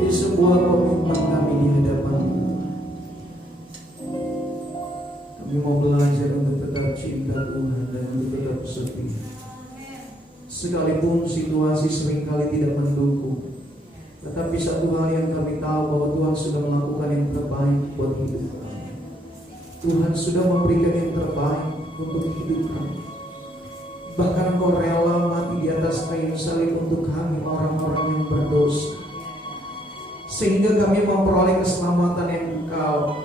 Ini sebuah komitmen kami di hadapan Tuhan. Kami mau belajar untuk tetap cinta Tuhan dan untuk tetap setia. Sekalipun situasi seringkali tidak mendukung, tetapi satu hal yang kami tahu bahwa Tuhan sudah melakukan yang terbaik buat hidup kami. Tuhan sudah memberikan yang terbaik untuk hidup kami. Bahkan Engkau rela mati di atas kayu salib untuk kami, orang-orang yang berdosa, sehingga kami memperoleh keselamatan yang Engkau.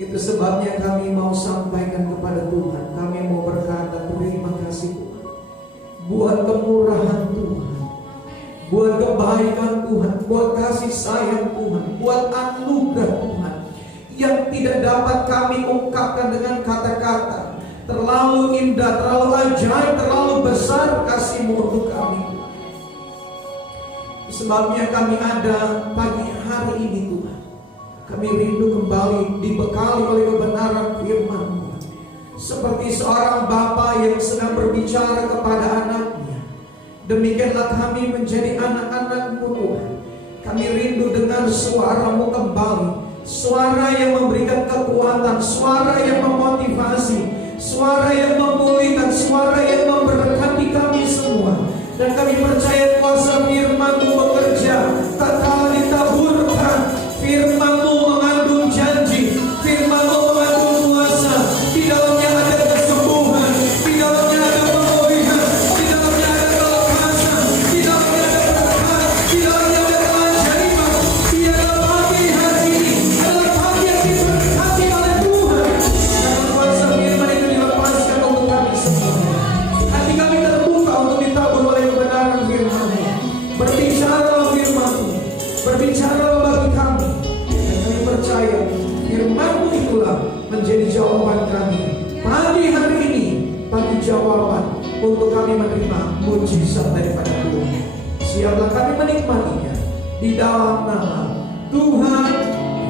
Itu sebabnya kami mau sampaikan kepada Tuhan, kami mau berkata terima kasih Tuhan buat kemurahan Tuhan, buat kebaikan Tuhan, buat kasih sayang Tuhan, buat anugerah Tuhan yang tidak dapat kami ungkapkan dengan kata-kata. Terlalu indah, terlalu ajaib, terlalu besar kasih-Mu untuk kami. Sebabnya kami ada pagi hari ini Tuhan. Kami rindu kembali dibekali oleh kebenaran firman-Mu. Seperti seorang bapa yang sedang berbicara kepada anaknya, demikianlah kami menjadi anak-anak-Mu Tuhan. Kami rindu dengar suara-Mu kembali, suara yang memberikan kekuatan, suara yang memotivasi, suara yang memulihkan, suara yang memberkati kami semua. Dan kami percaya kuasa firman-Mu bekerja, tak kalah ditaburkan. Firman-Mu mengandung janji, firman-Mu mengandung kuasa. Di dalamnya ada kesembuhan, di dalamnya ada pemulihan, di dalamnya ada kelepasan, di dalamnya ada berkat, di dalamnya ada keajaiban. Biarlah pagi hari ini adalah pagi yang diberkati oleh Tuhan. Dan kuasa firman itu dilepaskan untuk kami semua. Hati kami terbuka untuk ditabur oleh kebenaran firman-Mu. Berbicaralah firman-Mu, berbicaralah bagi kami. Dan kami percaya firman-Mu itulah menjadi jawaban kami pagi hari ini, pagi jawaban untuk kami menerima mujizat daripada Tuhan. Siaplah kami menikmatinya di dalam nama Tuhan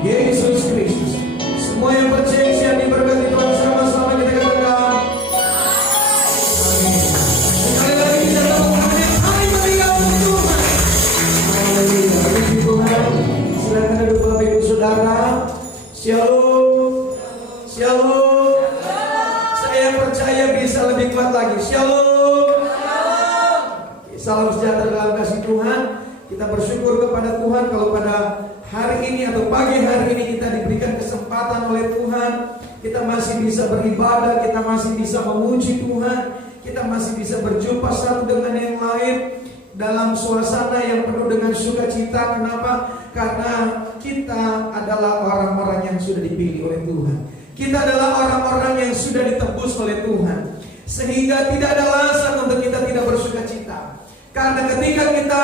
Yesus Kristus. Semua yang percaya siap diberkati Tuhan sama-sama kita katakan amin. Sekali lagi kita lakukan yang paling meriah untuk Tuhan. Haleluya. Puji Tuhan. Silakan duduk Bapak Ibu Saudara. Shalom. Shalom. Saya percaya bisa lebih kuat lagi. Shalom. Salam sejahtera dalam kasih Tuhan. Kita bersyukur kepada Tuhan kalau pada hari ini atau pagi hari ini kita diberikan kesempatan oleh Tuhan. Kita masih bisa beribadah, kita masih bisa memuji Tuhan, kita masih bisa berjumpa satu dengan yang lain dalam suasana yang penuh dengan sukacita. Kenapa? Karena kita adalah orang-orang yang sudah dipilih oleh Tuhan. Kita adalah orang-orang yang sudah ditebus oleh Tuhan. Sehingga tidak ada alasan untuk kita tidak bersukacita. Karena ketika kita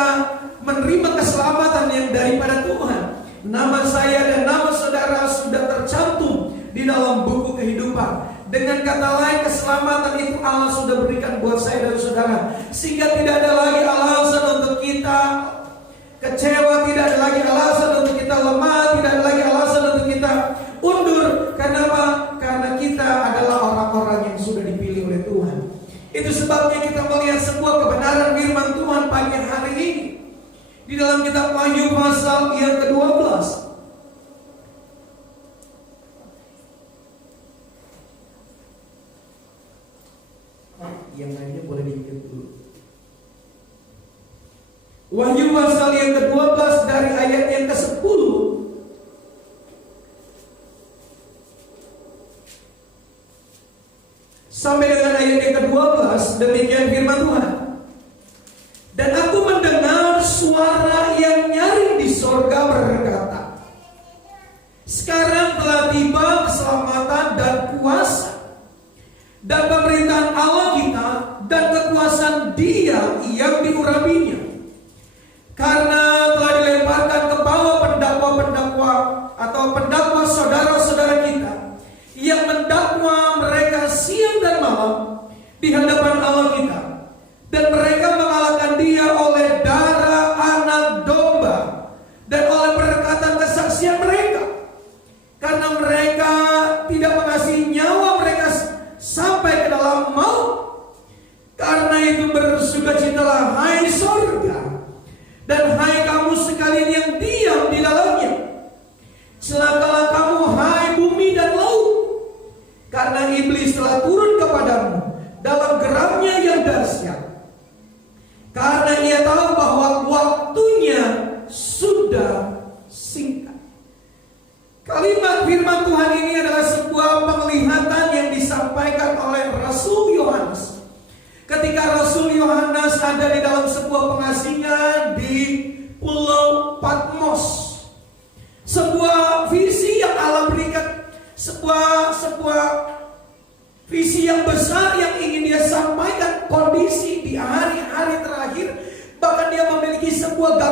menerima keselamatan yang daripada Tuhan, nama saya dan nama saudara sudah tercantum di dalam buku kehidupan. Dengan kata lain, keselamatan itu Allah sudah berikan buat saya dan saudara. Sehingga tidak ada lagi alasan untuk kita kecewa, tidak ada lagi alasan untuk kita lemah, tidak ada lagi alasan untuk kita undur. Kenapa? Karena kita adalah orang-orang yang sudah dipilih oleh Tuhan. Itu sebabnya kita melihat sebuah kebenaran firman Tuhan pagi hari ini di dalam kitab Wahyu pasal yang ke-12. Yang lainnya boleh diingat dulu. Wahyu pasal yang ke-12 dari ayat yang ke-10 sampai dengan ayat yang ke-12. Demikian firman Tuhan. Dan aku mendengar suara yang nyaring di sorga berkata, sekarang telah tiba keselamatan dan kuasa dan pemerintahan Allah kita dan kekuasaan Dia yang diurapinya. Karena telah dilemparkan ke bawah pendakwa-pendakwa atau pendakwa saudara-saudara kita yang mendakwa mereka siang dan malam di hadapan Allah kita. Dan mereka mengalahkan Dia oleh darah anak domba dan oleh perkataan kesaksian mereka. Karena mereka tidak mengasihi nyawa mereka sampai ke dalam maut. Karena itu bersukacitalah hai surga,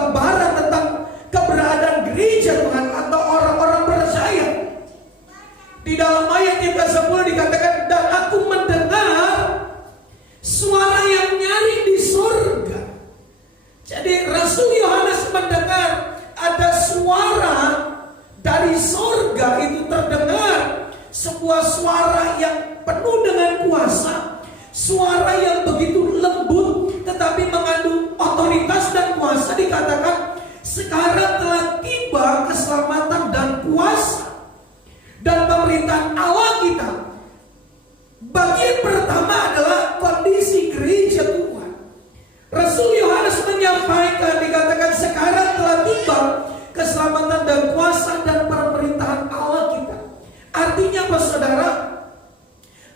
gambaran tentang keberadaan gereja Tuhan atau orang-orang percaya. Di dalam ayat yang ke-10 dikatakan, dan aku mendengar suara yang nyaring di surga. Jadi Rasul Yohanes mendengar ada suara dari surga, itu terdengar sebuah suara yang penuh dengan kuasa, suara yang begitu lembut tetapi mengandung otoritas dan kuasa. Dikatakan sekarang telah tiba keselamatan dan kuasa dan pemerintahan Allah kita. Bagian pertama adalah kondisi gereja Tuhan. Rasul Yohanes menyampaikan, dikatakan sekarang telah tiba keselamatan dan kuasa dan pemerintahan Allah kita. Artinya apa saudara?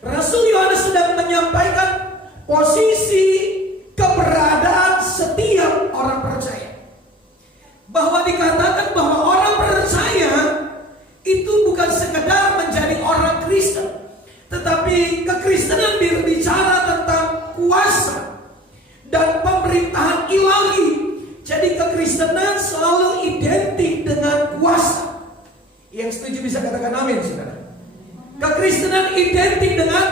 Rasul Yohanes sedang menyampaikan posisi keberadaan setiap orang percaya. Bahwa dikatakan bahwa orang percaya itu bukan sekedar menjadi orang Kristen, tetapi kekristenan berbicara tentang kuasa dan pemerintahan ilahi. Jadi kekristenan selalu identik dengan kuasa. Yang setuju bisa katakan amin, saudara. Kekristenan identik dengan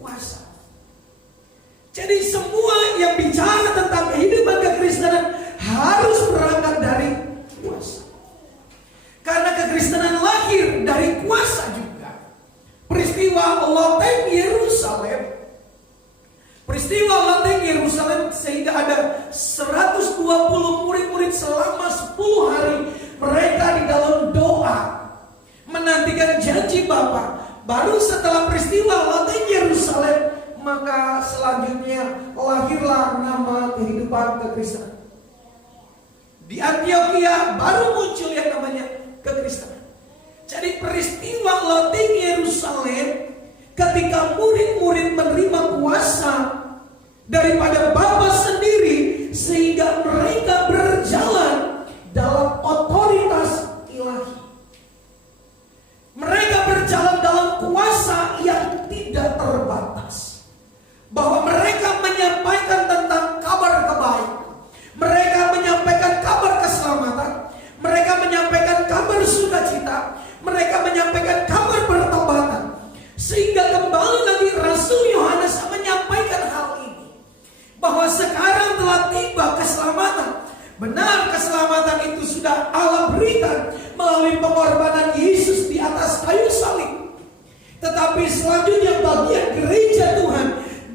kuasa. Jadi semua yang bicara tentang kehidupan kekristenan harus berangkat dari kuasa. Karena kekristenan lahir dari kuasa juga. Peristiwa loteng Yerusalem, sehingga ada 120 murid-murid selama 10 hari mereka di dalam doa menantikan janji Bapa. Baru setelah peristiwa loteng Yerusalem, maka selanjutnya lahirlah nama kehidupan kekristenan. Di Antioquia baru muncul yang namanya kekristenan. Jadi peristiwa loteng Yerusalem, ketika murid-murid menerima kuasa daripada Bapa sendiri, sehingga mereka berjalan dalam otoritas ilahi. Mereka berjalan dalam kuasa yang tidak terbatas. Bahwa mereka menyampaikan tentang kabar kebaikan, mereka menyampaikan kabar keselamatan, mereka menyampaikan kabar sukacita, mereka menyampaikan kabar pertobatan. Sehingga kembali lagi Rasul Yohanes menyampaikan hal ini, bahwa sekarang telah tiba keselamatan. Benar, keselamatan itu sudah Allah berikan melalui pengorbanan Yesus di atas kayu salib. Tetapi selanjutnya bagian gereja Tuhan,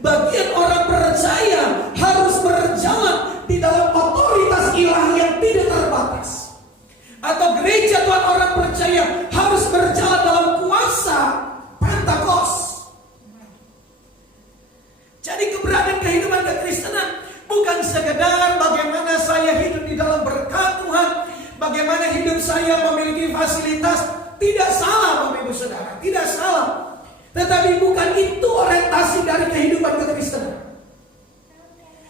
bagian orang percaya harus berjalan di dalam otoritas ilahi yang tidak terbatas. Atau gereja Tuhan orang percaya harus berjalan dalam kuasa Pentakost. Jadi keberadaan kehidupan kekristenan bukan sekedar bagaimana saya hidup di dalam berkat Tuhan, bagaimana hidup saya memiliki fasilitas. Tidak salah Bapak Ibu Saudara, tidak salah. Tetapi bukan itu orientasi dari kehidupan kekristenan.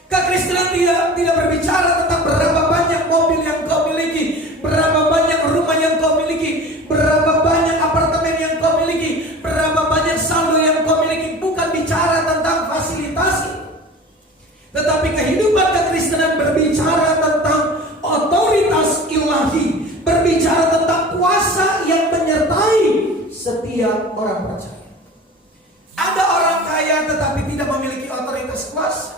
Kekristenan tidak berbicara tentang berapa banyak mobil yang kau miliki, berapa banyak rumah yang kau miliki, berapa banyak apartemen yang kau miliki, berapa banyak saldo yang kau miliki. Bukan bicara tentang fasilitas. Tetapi kehidupan kekristenan berbicara tentang otoritas ilahi, berbicara tentang kuasa yang menyertai setiap orang percaya. Ada orang kaya tetapi tidak memiliki otoritas kuasa.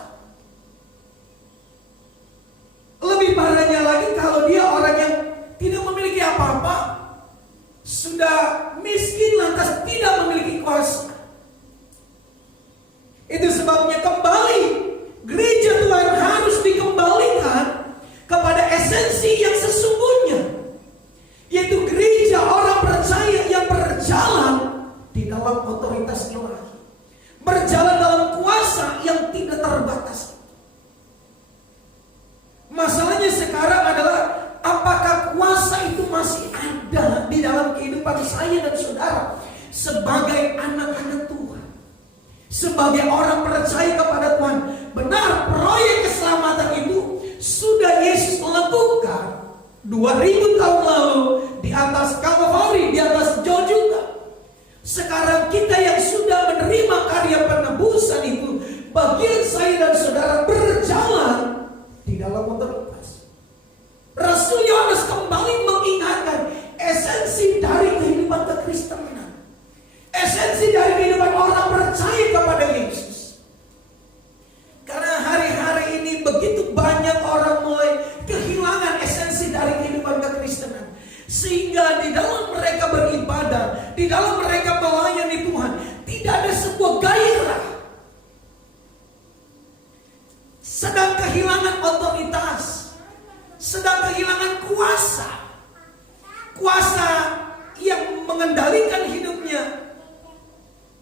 Lebih parahnya lagi kalau dia orang yang tidak memiliki apa-apa, sudah miskin lantas tidak memiliki kuasa. Itu sebabnya kembali gereja Tuhan harus dikembalikan kepada esensi yang sesungguhnya, yaitu gereja orang percaya yang berjalan di dalam otoritas ilahi, berjalan dalam kuasa yang tidak terbatas. Masalahnya sekarang adalah apakah kuasa itu masih ada di dalam kehidupan saya dan saudara sebagai anak-anak Tuhan, sebagai orang percaya kepada Tuhan. Benar, proyek keselamatan itu sudah Yesus lakukan 2000 tahun lalu di atas Kalvari, di atas Golgota. Sekarang kita yang sudah menerima karya penebusan itu, bagian saya dan saudara berjalan di dalam otoritas. Sehingga di dalam mereka beribadah, di dalam mereka melayani Tuhan, tidak ada sebuah gairah. Sedang kehilangan otoritas, sedang kehilangan kuasa. Kuasa yang mengendalikan hidupnya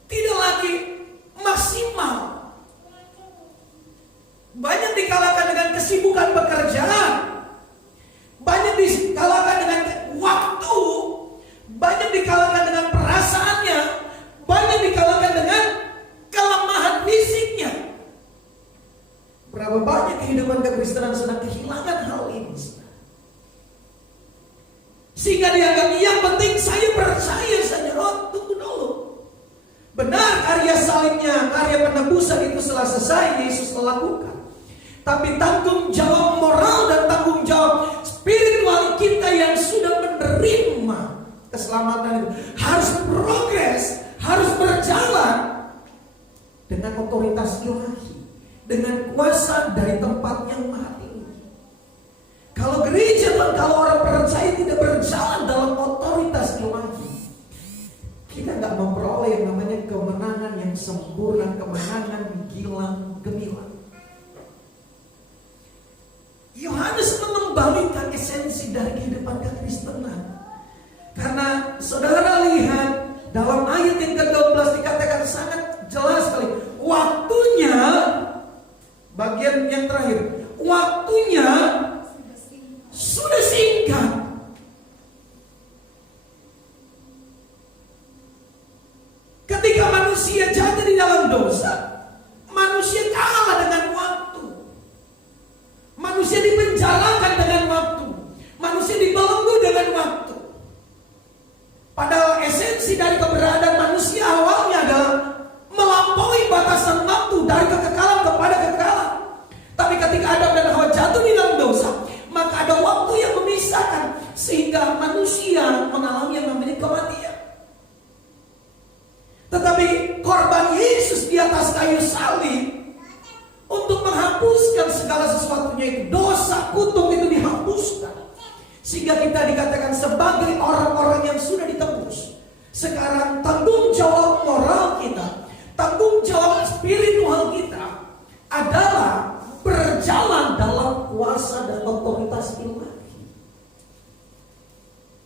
tidak lagi maksimal. Banyak dikalahkan dengan kesibukan pekerjaan, banyak dikalahkan dengan waktu, banyak dikalahkan dengan perasaannya, banyak dikalahkan dengan kelemahan fisiknya. Berapa banyak kehidupan kekristenan sedang kehilangan hal ini, sehingga dianggap yang penting saya percaya saja. Oh, tunggu dulu. Benar, karya salibnya, karya penebusan itu setelah selesai Yesus lakukan. Tapi tanggung jawab moral dan tanggung jawab spiritual kita yang sudah menerima keselamatan itu harus progres, harus berjalan dengan otoritas ilahi, dengan kuasa dari tempat yang maha tinggi. Kalau gereja dan kalau orang percaya tidak berjalan dalam otoritas ilahi, kita nggak memperoleh yang namanya kemenangan yang sempurna, kemenangan gilang gemilang. Yohanes mengembalikan esensi dari kehidupan kekristenan. Karena saudara lihat dalam ayat yang ke-12 dikatakan sangat jelas sekali. Waktunya, bagian yang terakhir, waktunya sudah singkat. Ketika manusia jatuh di dalam dosa, manusia kalah dengan waktu. Manusia dipenjarakan dengan waktu. Manusia dibelenggu dengan waktu. Padahal esensi dari keberadaan manusia awalnya adalah melampaui batasan waktu dari kekekalan kepada kekekalan. Tapi ketika Adam dan Hawa jatuh di dalam dosa, maka ada waktu yang memisahkan sehingga manusia mengalami yang namanya kematian. Tetapi korban Yesus di atas kayu salib untuk menghapuskan segala sesuatunya itu, dosa kutuk itu dihapuskan, sehingga kita dikatakan sebagai orang-orang yang sudah ditebus. Sekarang tanggung jawab moral kita, tanggung jawab spiritual kita adalah berjalan dalam kuasa dan otoritas ilahi.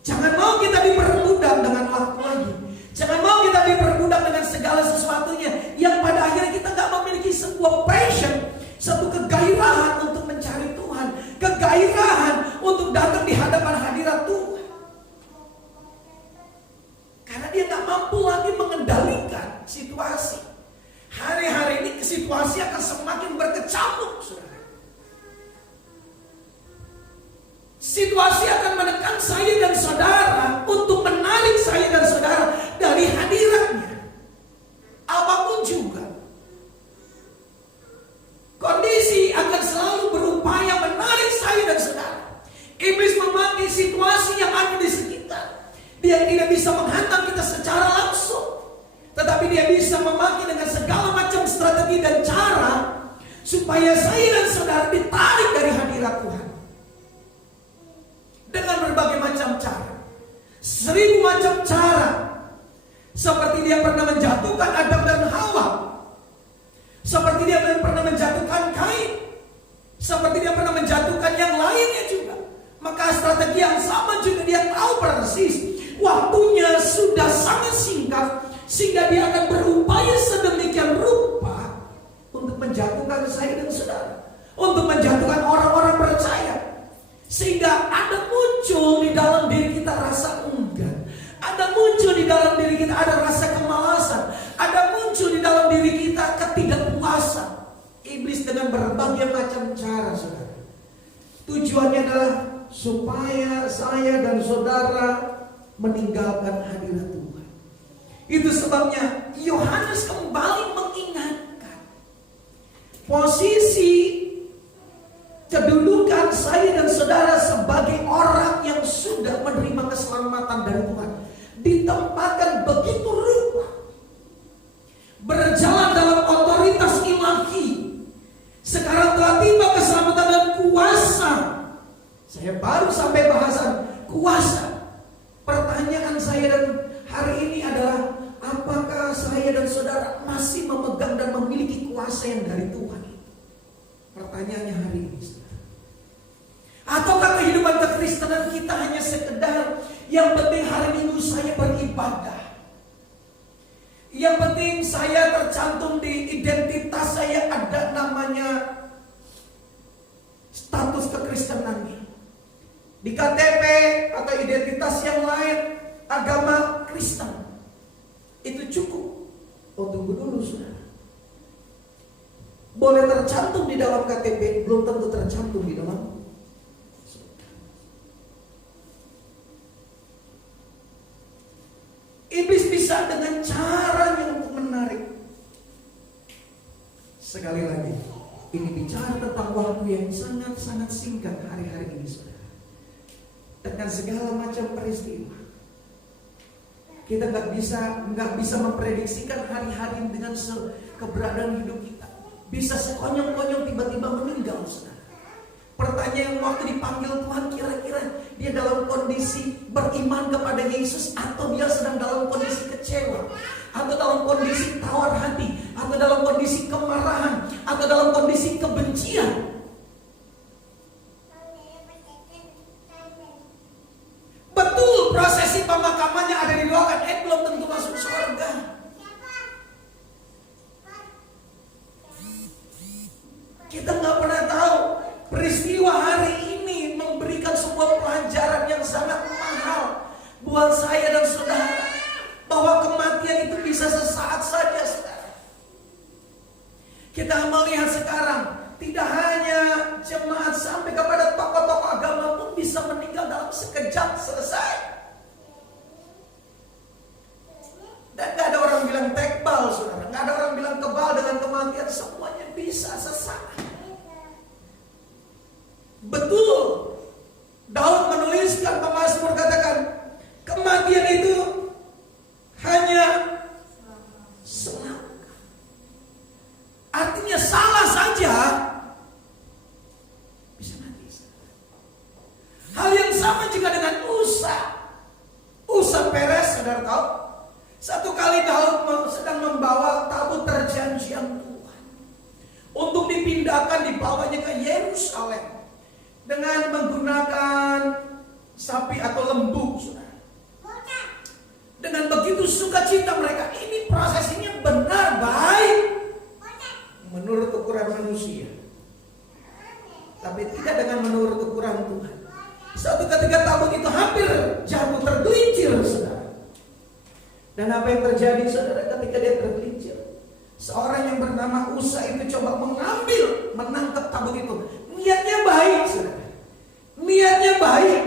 Jangan mau kita diperbudak dengan waktu lagi. Jangan mau kita diperbudak dengan segala sesuatunya yang pada akhirnya kita gak memiliki sebuah passion, satu kegairahan untuk mencari Tuhan, kegairahan untuk datang di hadapan hadirat Tuhan. Karena dia gak mampu lagi mengendalikan situasi. Hari-hari ini situasi akan semakin berkecamuk, saudara. Situasi akan menekan saya dan saudara untuk menarik saya dan saudara dari hadiratnya. Apapun juga, kondisi akan selalu berupaya menarik saya dan saudara. Iblis memakai situasi yang ada di sekitar. Dia tidak bisa menghantam kita secara langsung, tetapi dia bisa memakai dengan segala macam strategi dan cara supaya saya dan saudara ditarik dari hadirat Tuhan. Dengan berbagai macam cara, 1000 macam cara. Seperti dia pernah menjatuhkan Adam dan Hawa, seperti dia pernah menjatuhkan Kain, seperti dia pernah menjatuhkan yang lainnya juga. Maka strategi yang sama juga dia tahu persis. Waktunya sudah sangat singkat, sehingga dia akan berupaya sedemikian rupa untuk menjatuhkan saya dan saudara, untuk menjatuhkan orang-orang percaya. Sehingga ada muncul di dalam diri kita rasa enggan, ada muncul di dalam diri kita ada rasa kemalasan, ada muncul di dalam diri kita ketidakpuasan. Iblis dengan berbagai macam cara, saudara. Tujuannya adalah supaya saya dan saudara meninggalkan hadirat Tuhan. Itu sebabnya Yohanes kembali mengingatkan posisi kedudukan saya dan saudara sebagai orang yang sudah menerima keselamatan dari Tuhan, ditempatkan begitu rupa, berjalan dalam otoritas ilahi. Sekarang telah tiba keselamatan dan kuasa. Saya baru sampai bahasan kuasa. saudara masih memegang dan memiliki kuasa yang dari Tuhan? Pertanyaannya hari ini, saudara. Ataukah kehidupan kekristenan kita hanya sekedar yang penting hari Minggu saya beribadah, yang penting saya tercantum di identitas saya ada namanya status kekristenannya, di KTP atau identitas yang lain agama Kristen. Itu cukup. Oh, tunggu dulu, saudara. Boleh tercantum di dalam KTP, belum tentu tercantum di dalam. Iblis bisa dengan caranya untuk menarik. Sekali lagi, ini bicara tentang waktu yang sangat-sangat singkat hari-hari ini, saudara. Dengan segala macam peristiwa, kita nggak bisa memprediksikan hari-hari dengan keberadaan hidup kita. Bisa sekonyong-konyong tiba-tiba meninggal, saudara. Pertanyaan waktu dipanggil Tuhan, kira-kira dia dalam kondisi beriman kepada Yesus, atau dia sedang dalam kondisi kecewa, atau dalam kondisi tawar hati, atau dalam kondisi kemarahan, atau dalam kondisi kebencian. Betul, prosesi pemakamannya ada di doakan, belum tentu masuk surga. Kita nggak pernah tahu. Peristiwa hari ini memberikan sebuah pelajaran yang sangat mahal buat saya dan saudara, bahwa kematian itu bisa sesaat saja, saudara. Kita melihat sekarang, tidak hanya jemaat, sampai kepada tokoh-tokoh agama pun bisa meninggal dalam sekejap, selesai. Dan gak ada orang bilang tekbal, saudara. Gak ada orang bilang kebal dengan kematian. Semuanya bisa sesaat. Betul, Daud menuliskan, pemazmur katakan, kematian itu hanya selangkah. Artinya salah saja bisa mati. Hal yang sama juga dengan Usa Perez, saudara tahu. Satu kali Daud sedang membawa tabut perjanjian Tuhan untuk dipindahkan, dibawanya ke Yerusalem dengan menggunakan sapi atau lembu, saudara. Dengan begitu sukacita mereka. Ini prosesnya benar baik menurut ukuran manusia, tapi tidak dengan menurut ukuran Tuhan. Suatu ketika tabut itu hampir jatuh, tergelincir, saudara. Dan apa yang terjadi, saudara, ketika dia tergelincir? Seorang yang bernama Usa itu coba menangkap tabut itu. Niatnya baik, saudara. Niatnya baik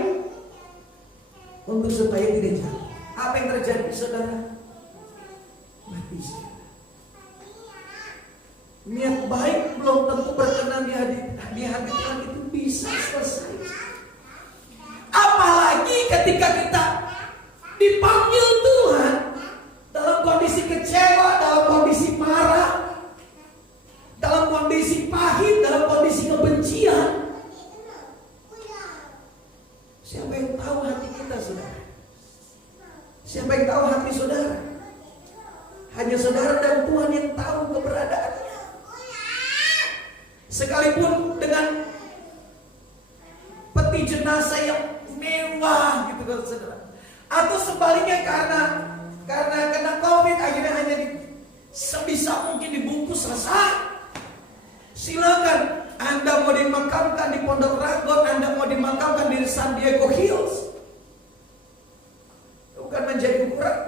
untuk supaya tidak jatuh. Apa yang terjadi, saudara? Mati, saudara. Niat baik belum tentu berkenan di hati Tuhan, itu bisa selesai. Apalagi ketika kita dipanggil Tuhan dalam kondisi kecewa, dalam kondisi marah, dalam kondisi pahit, dalam kondisi kebencian. Siapa yang tahu hati kita, saudara? Siapa yang tahu hati saudara? Hanya saudara dan Tuhan yang tahu keberadaannya. Sekalipun dengan peti jenazah yang mewah gitu kan, saudara. Atau sebaliknya karena kena COVID akhirnya hanya sebisa mungkin dibungkus, selesai. Silakan, Anda mau dimakamkan di Pondok Ranggon, Anda mau dimakamkan di San Diego Hills, bukan menjadi ukuran.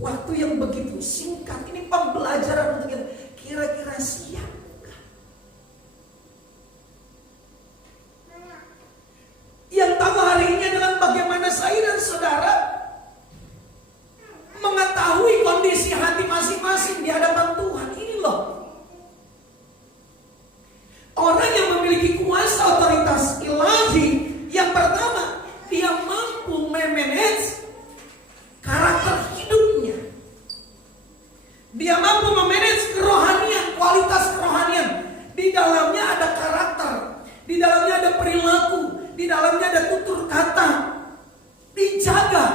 Waktu yang begitu singkat ini pembelajaran untuk kita. Kira-kira siap? Yang tahu hari ini adalah bagaimana saya dan saudara mengetahui kondisi hati masing-masing di hadapan Tuhan. Ini loh, orang yang memiliki kuasa otoritas ilahi, yang pertama, dia mampu memanage karakter hidupnya. Dia mampu memanage kerohanian, kualitas kerohanian. Di dalamnya ada karakter, di dalamnya ada perilaku, di dalamnya ada tutur kata. Dijaga.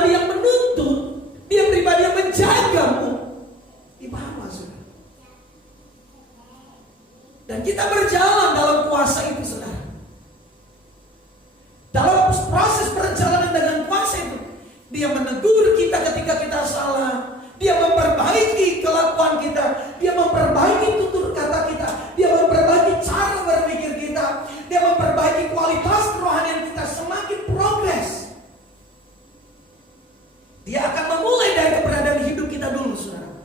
pribadi yang menuntut, dia pribadi yang menjagamu di bawah, saudara. Dan kita berjalan dalam kuasa itu, saudara. Dalam proses perjalanan dengan kuasa itu, dia menegur kita ketika kita salah, dia memperbaiki kelakuan kita, dia memperbaiki tutur kata kita, dia memperbaiki cara berpikir kita, dia memperbaiki kualitas kerohanian kita, semakin progres. Dia akan memulai dari keberadaan hidup kita dulu, saudara.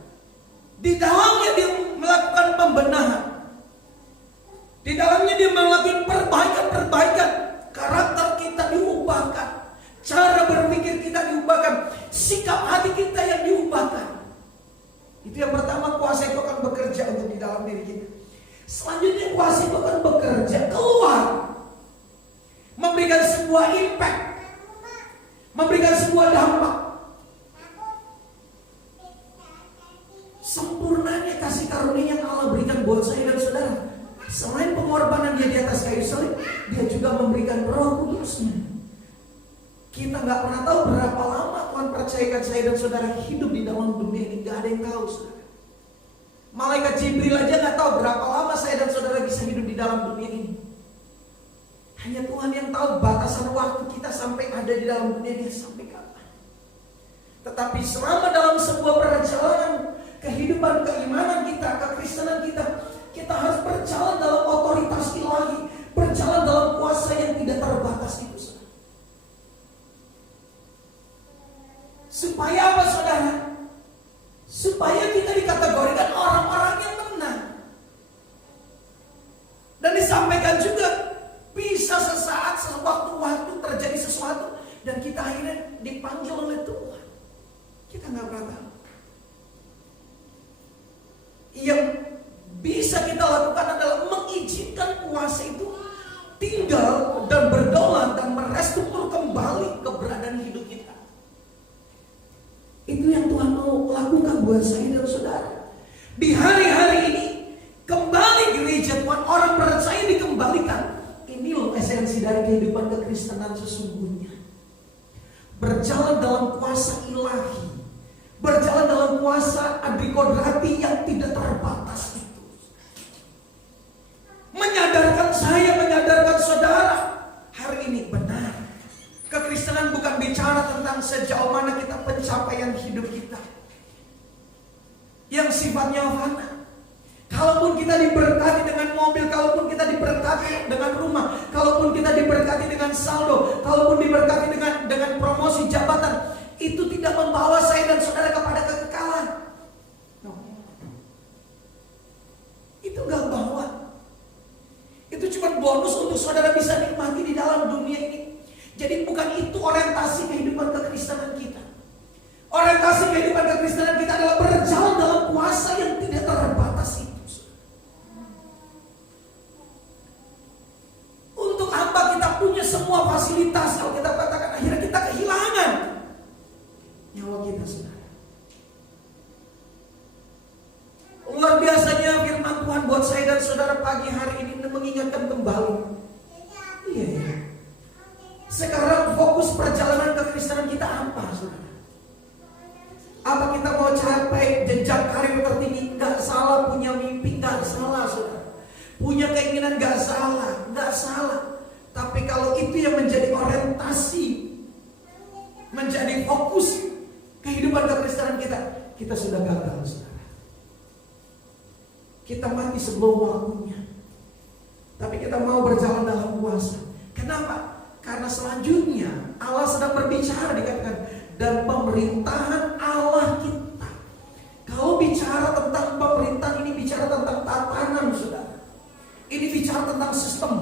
Di dalamnya dia melakukan pembenahan. Di dalamnya dia melakukan perbaikan-perbaikan. Karakter kita diubahkan, cara berpikir kita diubahkan, sikap hati kita yang diubahkan. Itu yang pertama, kuasa itu akan bekerja untuk di dalam diri kita. Selanjutnya kuasa itu akan bekerja keluar, memberikan sebuah impact, memberikan sebuah dampak. Sempurnanya kasih karunia yang Allah berikan buat saya dan saudara, selain pengorbanan dia di atas kayu salib, dia juga memberikan Roh Kudusnya. Kita nggak pernah tahu berapa lama Tuhan percayakan saya dan saudara hidup di dalam dunia ini. Nggak ada yang tahu, saudara. Malaikat Jibril aja nggak tahu berapa lama saya dan saudara bisa hidup di dalam dunia ini. Hanya Tuhan yang tahu batasan waktu kita sampai ada di dalam dunia ini sampai kapan. Tetapi selama dalam sebuah perjalanan kehidupan keimanan kita, kekristenan kita, kita harus berjalan dalam otoritas ilahi, berjalan dalam kuasa yang tidak terbatas itu, saudara. Supaya apa, saudara? Supaya kita dikategorikan orang-orang yang menang. Dan disampaikan juga bisa sesaat, sewaktu-waktu terjadi sesuatu dan kita akhirnya dipanggil oleh Tuhan. Kita nggak pernah tahu. Yang bisa kita lakukan adalah mengizinkan kuasa itu tinggal dan berdaulat dan merestruktur kembali keberadaan hidup kita. Itu yang Tuhan mau lakukan buat saya dan saudara. Di hari-hari ini kembali gereja Tuhan, orang percaya dikembalikan. Ini loh esensi dari kehidupan kekristenan sesungguhnya. Berjalan dalam kuasa ilahi, berjalan dalam kuasa adikodrati yang tidak terbatas itu. Menyadarkan saya, menyadarkan saudara, hari ini benar. Kekristenan bukan bicara tentang sejauh mana kita pencapaian hidup kita yang sifatnya fana. Kalaupun kita diberkati dengan mobil, kalaupun kita diberkati dengan rumah, kalaupun kita diberkati dengan saldo, kalaupun diberkati dengan promosi jabatan, itu tidak membawa saya dan saudara kepada kekekalan. No. Itu gak bawa. Itu cuma bonus untuk saudara bisa nikmati di dalam dunia ini. Jadi bukan itu orientasi kehidupan kekristenan kita. Orientasi kehidupan kekristenan kita adalah berjalan dalam kuasa yang tidak terbatas itu. Untuk apa kita punya semua fasilitas, kalau kita katakan akhirnya kita kehilangan nyawa kita, saudara. Luar biasanya firman Tuhan buat saya dan saudara pagi hari ini mengingatkan kembali. Iya ya. Sekarang fokus perjalanan kekristenan kita apa, saudara? Apa kita mau capai jenjang karir tertinggi? Gak salah, punya mimpi gak salah, saudara. Punya keinginan gak salah, gak salah. Tapi kalau itu yang menjadi orientasi, menjadi fokus kehidupan kekristenan kita sudah gagal, saudara. Kita mati sebelum waktunya. Tapi kita mau berjalan dalam kuasa. Kenapa? Karena selanjutnya Allah sedang berbicara, dikatakan, dan pemerintahan Allah kita. Kalau bicara tentang pemerintahan, ini bicara tentang tatanan, saudara. Ini bicara tentang sistem,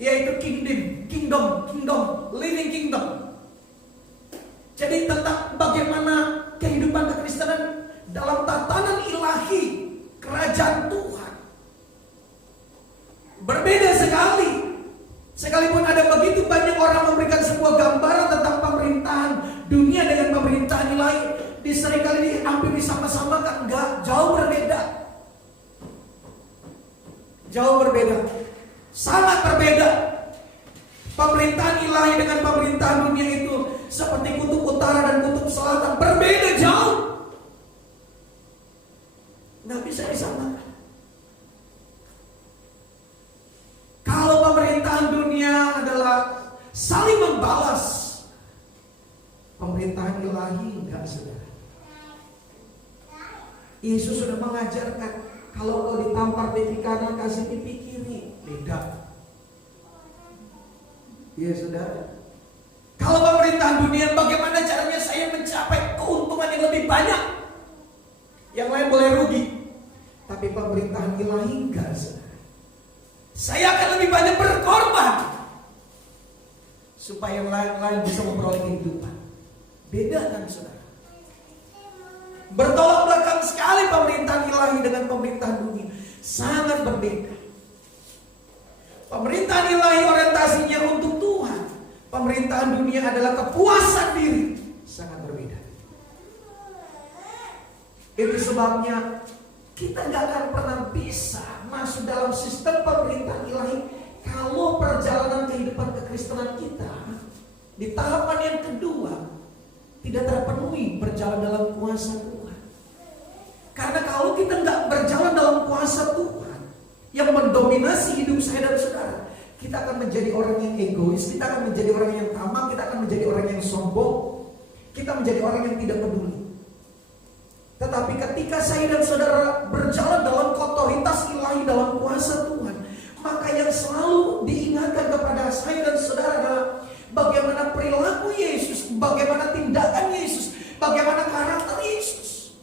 yaitu kingdom, living kingdom. Jadi tentang bagaimana kehidupan kekristenan dalam tatanan ilahi kerajaan Tuhan. Berbeda sekali. Sekalipun ada begitu banyak orang memberikan sebuah gambaran tentang pemerintahan dunia dengan pemerintahan ilahi, seringkali hampir disama-samakan, enggak, jauh berbeda. Jauh berbeda. Sangat berbeda. Pemerintahan ilahi dengan pemerintahan dunia itu seperti kutub utara dan kutub selatan, berbeda jauh. Nggak bisa disamakan. Kalau pemerintahan dunia adalah saling membalas, pemerintahan ilahi enggak, saudara. Yesus sudah mengajarkan, kalau kau ditampar pipi kanan, kasih pipi kiri. Beda. Iya, saudara. Kalau pemerintahan dunia, bagaimana caranya saya mencapai keuntungan yang lebih banyak? Yang lain boleh rugi, tapi pemerintahan ilahi enggak, saudara. Saya akan lebih banyak berkorban supaya yang lain-lain bisa memperoleh kehidupan. Beda kan, saudara? Bertolak belakang sekali pemerintahan ilahi dengan pemerintahan dunia. Sangat berbeda. Pemerintahan ilahi orientasinya untuk Tuhan. Pemerintahan dunia adalah kepuasan diri. Sangat berbeda. Itu sebabnya kita gak akan pernah bisa masuk dalam sistem pemerintahan ilahi kalau perjalanan kehidupan kekristenan kita di tahapan yang kedua tidak terpenuhi berjalan dalam kuasa Tuhan. Karena kalau kita nggak berjalan dalam kuasa Tuhan yang mendominasi hidup saya dan saudara, kita akan menjadi orang yang egois, kita akan menjadi orang yang tamak, kita akan menjadi orang yang sombong, kita menjadi orang yang tidak peduli. Tetapi ketika saya dan saudara berjalan dalam otoritas ilahi, dalam kuasa Tuhan, maka yang selalu diingatkan kepada saya dan saudara adalah bagaimana perilaku Yesus, bagaimana tindakan Yesus, bagaimana karakter Yesus.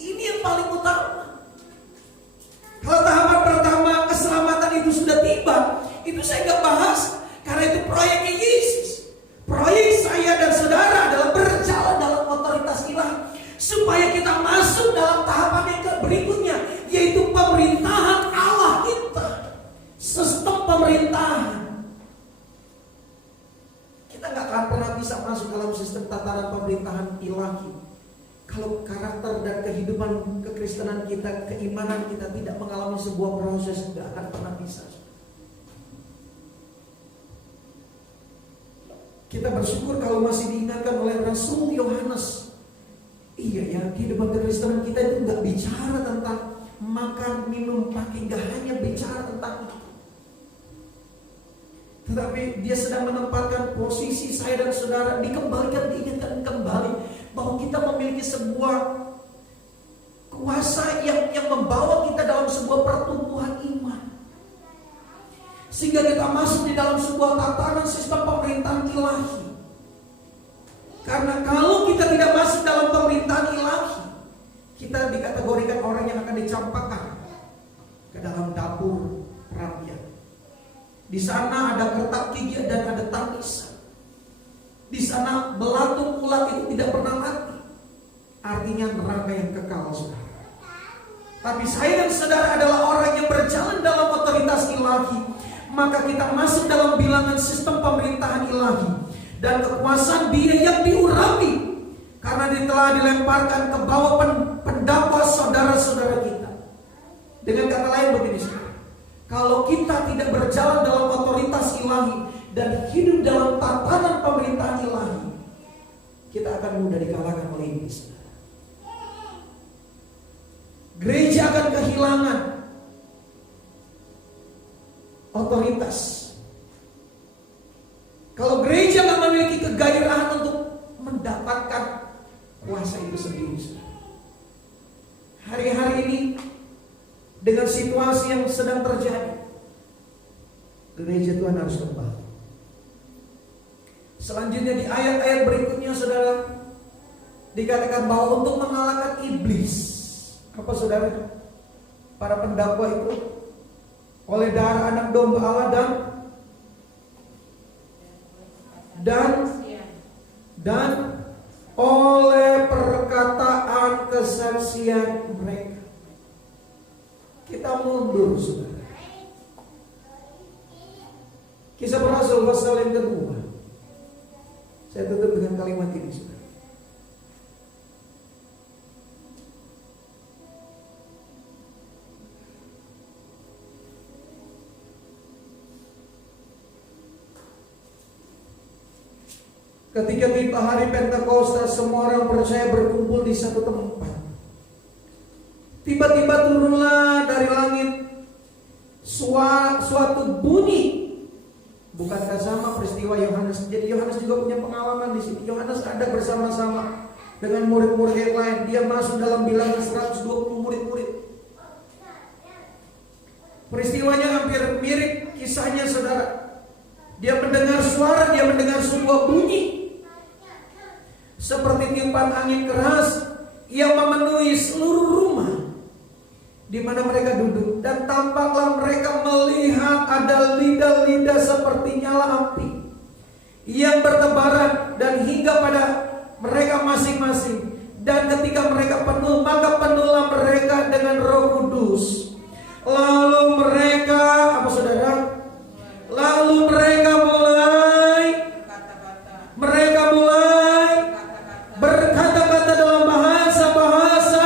Ini yang paling utama. Kalau tahapan pertama keselamatan itu sudah tiba, itu saya gak bahas, karena itu proyeknya Yesus. Proyek saya dan saudara adalah berjalan dalam otoritas ilahi supaya kita masuk dalam tahapan yang berikutnya, yaitu pemerintahan Allah kita. Sistem pemerintahan. Kita gak akan pernah bisa masuk dalam sistem tataran pemerintahan ilahi kalau karakter dan kehidupan kekristenan kita, keimanan kita tidak mengalami sebuah proses. Gak akan pernah bisa. Kita bersyukur kalau masih diingatkan oleh Rasul Yohanes. Iya ya, kehidupan kekristenan kita itu gak bicara tentang makan, minum, pakai, gak hanya bicara tentang itu. Tetapi dia sedang menempatkan posisi saya dan saudara, dikembalikan, diingatkan kembali bahwa kita memiliki sebuah kuasa yang membawa kita dalam sebuah pertumbuhan iman, sehingga kita masuk di dalam sebuah tatanan sistem pemerintahan ilahi. Karena kalau kita tidak masuk dalam pemerintahan ilahi, kita dikategorikan orang yang akan dicampakkan ke dalam dapur perapian. Di sana ada kertak gigi dan ada tangisan. Di sana belatung ulat itu tidak pernah mati. Artinya neraka yang kekal, saudara. Tapi saya dan saudara adalah orang yang berjalan dalam otoritas ilahi, maka kita masuk dalam bilangan sistem pemerintahan ilahi. Dan kekuasaan dia yang diurapi, karena dia telah dilemparkan ke bawah pendakwa saudara-saudara kita. Dengan kata lain begini, saudara, kalau kita tidak berjalan dalam otoritas ilahi dan hidup dalam tatanan pemerintahan ilahi, kita akan mudah dikalahkan oleh iblis. Gereja akan kehilangan otoritas. Kalau gereja tidak memiliki kegairahan untuk mendapatkan kuasa itu sendiri. Hari-hari ini dengan situasi yang sedang terjadi, gereja Tuhan harus kembali. Selanjutnya di ayat-ayat berikutnya, saudara, dikatakan bahwa untuk mengalahkan iblis, apa saudara? Para pendakwa itu oleh darah anak domba Allah dan oleh perkataan kesaksian mereka. Kita mundur, saudara. Kisah para Rasul pasal yang kedua. Saya tutup dengan kalimat ini, saudara. Ketika tiba hari Pentakosta, semua orang percaya berkumpul di satu tempat. Tiba-tiba turunlah dari langit suatu bunyi. Bukankah sama peristiwa Yohanes? Jadi Yohanes juga punya pengalaman di sini. Yohanes ada bersama-sama dengan murid-murid yang lain. Dia masuk dalam bilangan 120 murid-murid. Peristiwanya hampir mirip kisahnya, saudara. Dia mendengar suara, dia mendengar sebuah bunyi seperti tiupan angin keras yang memenuhi seluruh rumah di mana mereka duduk, dan tampaklah mereka melihat ada lidah-lidah seperti nyala api yang bertebaran dan hingga pada mereka masing-masing. Dan ketika mereka penuh, maka penuhlah mereka dengan Roh Kudus. Lalu mereka, apa saudara? Lalu mereka mulai berkata-kata dalam bahasa-bahasa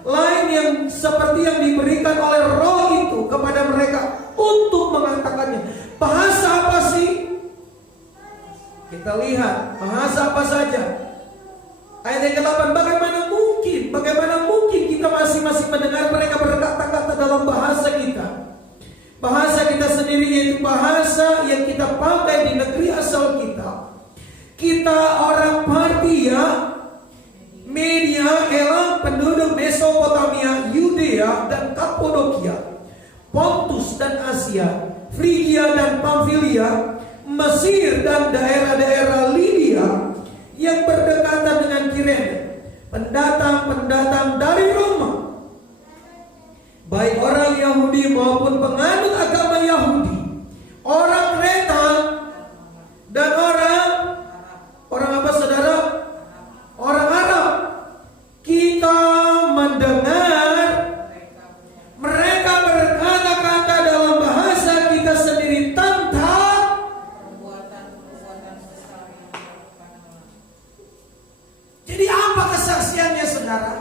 lain yang seperti yang diberikan oleh Roh itu kepada mereka untuk mengatakannya. Bahasa apa sih? Kita lihat bahasa apa saja. Ayat yang ke-8, bagaimana mungkin kita masing-masing mendengar mereka berkata-kata dalam bahasa kita, bahasa kita sendiri, yaitu bahasa yang kita pakai di negeri asal kita. Kita orang Partia, Media, Elam, penduduk Mesopotamia, Yudea dan Kapadokia, Pontus dan Asia, Frigia dan Pamfilia, Mesir dan daerah-daerah Libya yang berdekatan dengan Kirene, pendatang-pendatang dari Roma, baik orang Yahudi maupun penganut agama Yahudi, orang Kreta dan orang apa saudara? Orang Arab. Kita mendengar mereka berkata-kata dalam bahasa kita sendiri tentang perbuatan-perbuatan besar yang dilakukan Allah. Jadi apa kesaksiannya, saudara?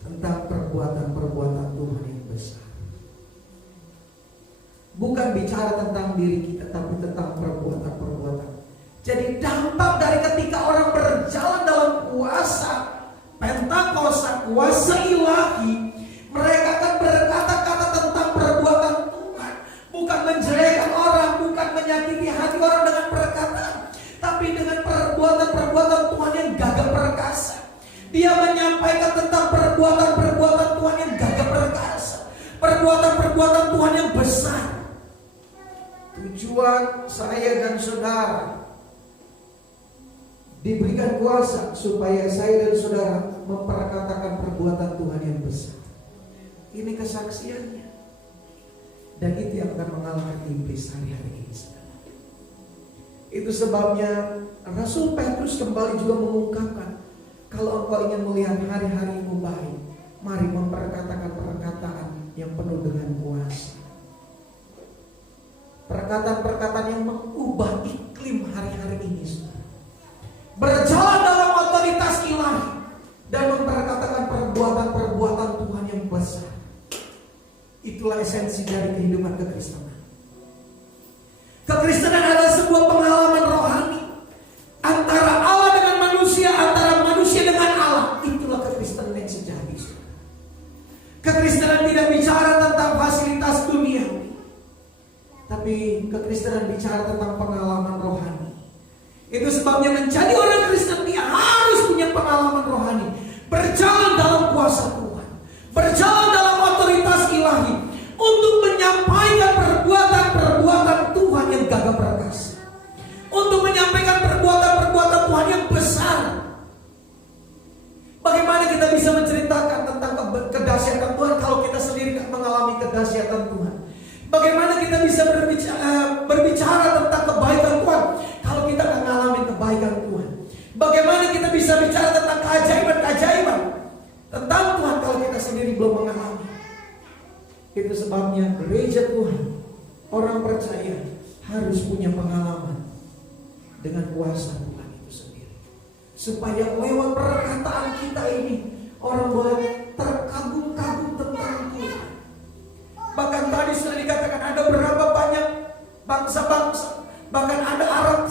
Tentang perbuatan-perbuatan Tuhan yang besar. Bukan bicara tentang diri kita, tapi tentang perbuatan-perbuatan. Jadi dampak dari ketika orang berjalan dalam kuasa Pentakosta, kuasa ilahi, mereka akan berkata-kata tentang perbuatan Tuhan. Bukan menjelekan orang, bukan menyakiti hati orang dengan perkataan, tapi dengan perbuatan-perbuatan Tuhan yang gagah perkasa. Dia menyampaikan tentang perbuatan-perbuatan Tuhan yang gagah perkasa, perbuatan-perbuatan Tuhan yang besar. Tujuan saya dan saudara diberikan kuasa supaya saya dan saudara memperkatakan perbuatan Tuhan yang besar. Ini kesaksiannya. Dan itu yang akan mengalahkan iblis hari-hari ini, saudara. Itu sebabnya Rasul Petrus kembali juga mengungkapkan, kalau engkau ingin melihat hari-harimu baik, mari memperkatakan perkataan yang penuh dengan kuasa. Perkataan-perkataan yang mengubah iklim hari-hari ini, saudara. Berjalan dalam otoritas ilahi dan memperkatakan perbuatan-perbuatan Tuhan yang besar. Itulah esensi dari kehidupan kekristenan. Kekristenan adalah sebuah pengalaman rohani antara Allah dengan manusia, antara manusia dengan Allah. Itulah kekristenan yang sejati. Kekristenan tidak bicara tentang fasilitas dunia, tapi kekristenan bicara tentang pengalaman rohani. Itu sebabnya menjadi orang Kristen dia harus punya pengalaman rohani, berjalan dalam kuasa Tuhan, berjalan dalam otoritas ilahi untuk menyampaikan perbuatan-perbuatan Tuhan yang gagah perkasa, untuk menyampaikan perbuatan-perbuatan Tuhan yang besar. Bagaimana kita bisa menceritakan tentang kedahsyatan Tuhan kalau kita sendiri tidak mengalami kedahsyatan Tuhan? Bagaimana kita bisa berbicara tentang kebaikan Tuhan kalau kita tidak mengalami kebaikan Tuhan? Bagaimana kita bisa bicara tentang keajaiban-keajaiban tentang Tuhan kalau kita sendiri belum mengalami? Itu sebabnya gereja Tuhan, orang percaya harus punya pengalaman dengan kuasa Tuhan itu sendiri, supaya lewat perkataan kita ini orang boleh terkagum-kagum tentang Tuhan. Bahkan tadi sudah dikatakan ada berapa banyak bangsa-bangsa, bahkan ada Arab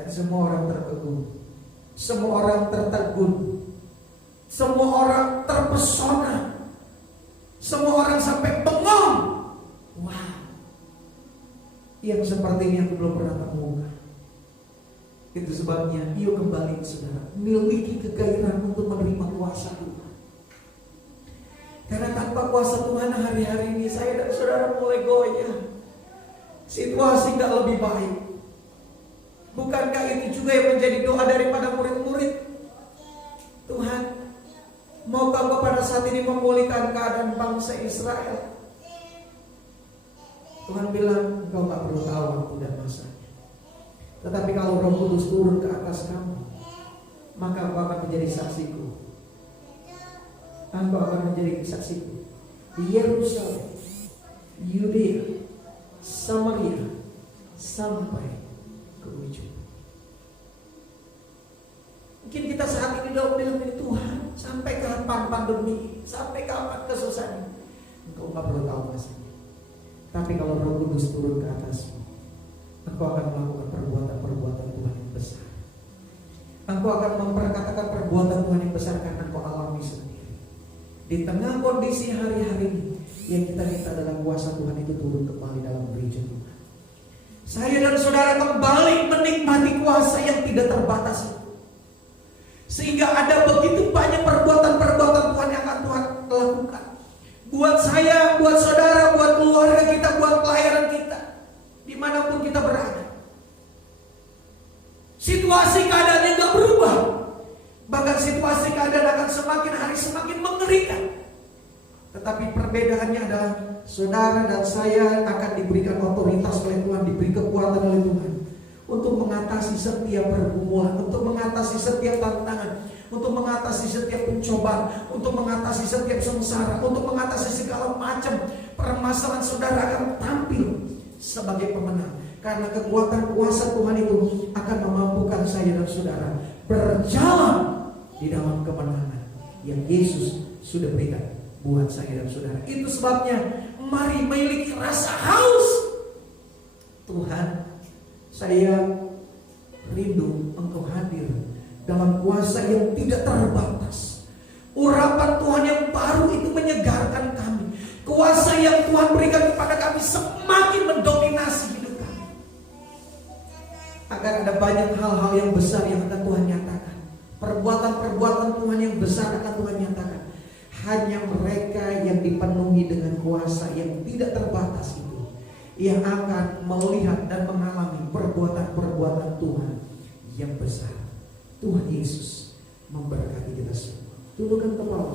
Dan semua orang terkagum, semua orang tertegun, semua orang terpesona, semua orang sampai bengong. Wah, yang seperti ini aku belum pernah temukan. Itu sebabnya, yuk kembali saudara, miliki kegairahan untuk menerima kuasa Tuhan. Karena tanpa kuasa Tuhan hari-hari ini saya dan saudara mulai goyah. Situasi gak lebih baik. Bukankah itu juga yang menjadi doa daripada murid-murid? Tuhan, maukah Engkau pada saat ini memulihkan keadaan bangsa Israel? Tuhan bilang, engkau gak perlu tahu waktu dan masanya. Tetapi kalau Roh Kudus turun ke atas kamu, maka engkau akan menjadi saksiku. Engkau akan menjadi saksiku di Yerusalem, Yudea, Samaria, sampai ke ujung. Mungkin kita saat ini dalam bilang, Tuhan, sampai kapan pandemi, sampai kapan kesusahan? Engkau gak perlu tahu masanya. Tapi kalau Roh Kudus turun ke atasmu, engkau akan melakukan perbuatan-perbuatan Tuhan yang besar. Engkau akan memperkatakan perbuatan Tuhan yang besar karena engkau alami sendiri. Di tengah kondisi hari-hari ini, yang kita minta adalah kuasa Tuhan itu turun kembali dalam gereja Tuhan. Saya dan saudara kembali menikmati kuasa yang tidak terbatas itu. Sehingga ada begitu banyak perbuatan-perbuatan Tuhan yang akan Tuhan lakukan. Buat saya, buat saudara, buat keluarga kita, buat pelayanan kita, dimanapun kita berada. Situasi keadaannya gak berubah. Bahkan situasi keadaan akan semakin hari semakin mengerikan. Tetapi perbedaannya adalah saudara dan saya akan diberikan otoritas oleh Tuhan, diberi kekuatan oleh Tuhan untuk mengatasi setiap pergumulan, untuk mengatasi setiap tantangan, untuk mengatasi setiap pencobaan, untuk mengatasi setiap sengsara, untuk mengatasi segala macam permasalahan. Saudara akan tampil sebagai pemenang, karena kekuatan kuasa Tuhan itu akan memampukan saya dan saudara berjalan di dalam kemenangan yang Yesus sudah berikan buat saya dan saudara. Itu sebabnya mari memiliki rasa haus. Tuhan, saya rindu Engkau hadir dalam kuasa yang tidak terbatas. Urapan Tuhan yang baru itu menyegarkan kami. Kuasa yang Tuhan berikan kepada kami semakin mendominasi hidup kami. Agar ada banyak hal-hal yang besar yang akan Tuhan nyatakan. Perbuatan-perbuatan Tuhan yang besar akan Tuhan nyatakan. Hanya mereka yang dipenuhi dengan kuasa yang tidak terbatas itu yang akan melihat dan mengalami perbuatan-perbuatan Tuhan yang besar. Tuhan Yesus memberkati kita semua. Tundukkan kepala.